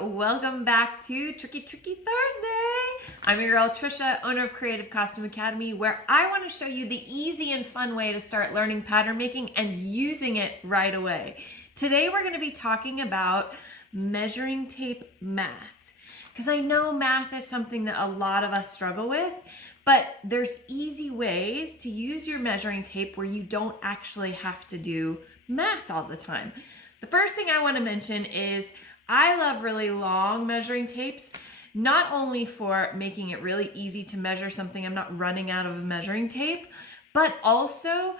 welcome back to Tricky Thursday. I'm your girl Trisha, owner of Creative Costume Academy, where I want to show you the easy and fun way to start learning pattern making and using it right away. Today we're going to be talking about measuring tape math, because I know math is something that a lot of us struggle with, but there's easy ways to use your measuring tape where you don't actually have to do math all the time. The first thing I want to mention is I love really long measuring tapes, not only for making it really easy to measure something, I'm not running out of measuring tape, but also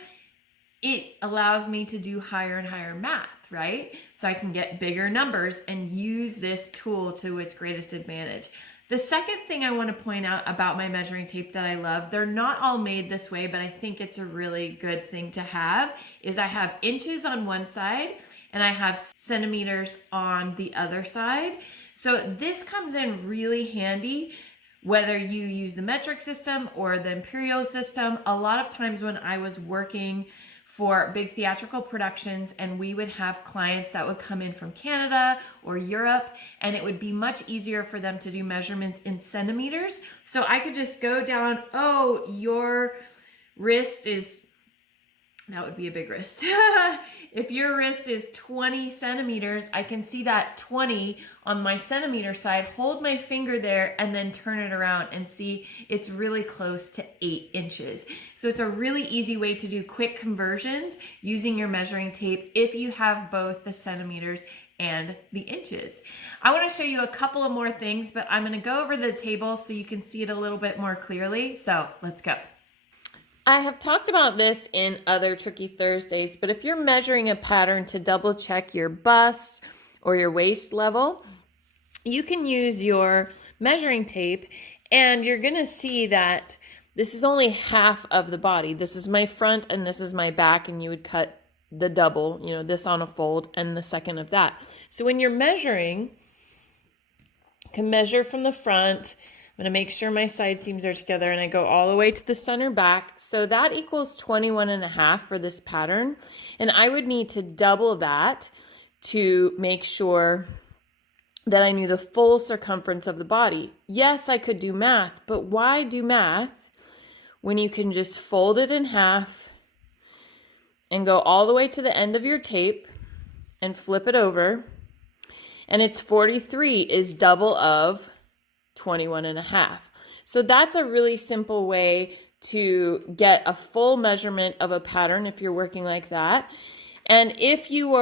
it allows me to do higher and higher math, right? So I can get bigger numbers and use this tool to its greatest advantage. The second thing I want to point out about my measuring tape that I love, they're not all made this way, but I think it's a really good thing to have, is I have inches on one side and I have centimeters on the other side. So this comes in really handy whether you use the metric system or the imperial system. A lot of times when I was working for big theatrical productions and we would have clients that would come in from Canada or Europe, and it would be much easier for them to do measurements in centimeters. So I could just go down, oh, your wrist is, that would be a big wrist. If your wrist is 20 centimeters, I can see that 20 on my centimeter side, hold my finger there and then turn it around and see it's really close to 8 inches. So it's a really easy way to do quick conversions using your measuring tape if you have both the centimeters and the inches. I want to show you a couple of more things, but I'm going to go over the table so you can see it a little bit more clearly. So let's go. I have talked about this in other Tricky Thursdays, but if you're measuring a pattern to double check your bust or your waist level, you can use your measuring tape and you're going to see that this is only half of the body. This is my front and this is my back, and you would cut the double, this on a fold and the second of that. So when you're measuring, you can measure from the front. I'm going to make sure my side seams are together and I go all the way to the center back. So that equals 21.5 for this pattern. And I would need to double that to make sure that I knew the full circumference of the body. Yes, I could do math, but why do math when you can just fold it in half and go all the way to the end of your tape and flip it over, and it's 43 is double of 21.5. So that's a really simple way to get a full measurement of a pattern if you're working like that. And if you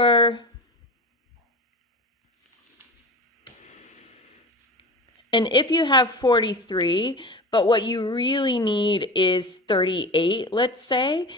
have 43, but what you really need is 38, let's say,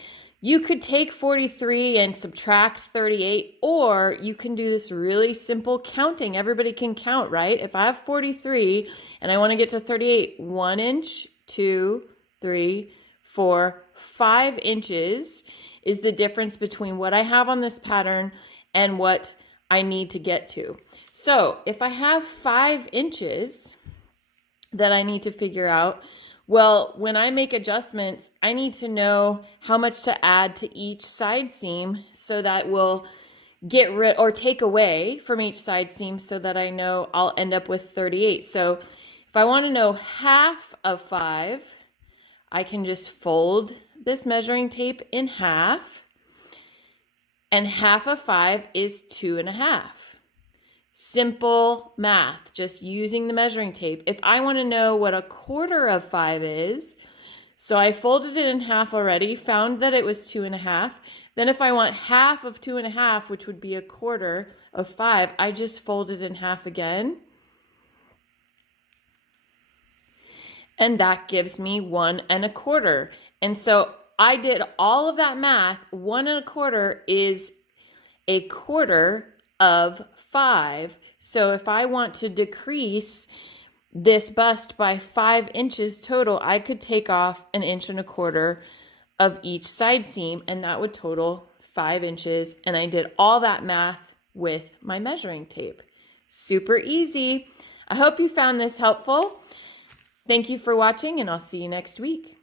you could take 43 and subtract 38, or you can do this really simple counting. Everybody can count, right? If I have 43 and I want to get to 38, 1 inch, 2, 3, 4, 5 inches is the difference between what I have on this pattern and what I need to get to. So if I have 5 inches that I need to figure out, well, when I make adjustments, I need to know how much to add to each side seam so that will get rid or take away from each side seam so that I know I'll end up with 38. So if I want to know half of 5, I can just fold this measuring tape in half, and half of 5 is 2.5. Simple math, just using the measuring tape. If I want to know what a quarter of 5 is, so I folded it in half already, found that it was 2.5. Then if I want half of 2.5, which would be a quarter of 5, I just fold it in half again. And that gives me 1.25. And so I did all of that math. 1.25 is a quarter of 5. So if I want to decrease this bust by 5 inches total, I could take off 1.25 inches of each side seam, and that would total 5 inches. And I did all that math with my measuring tape. Super easy. I hope you found this helpful. Thank you for watching, and I'll see you next week.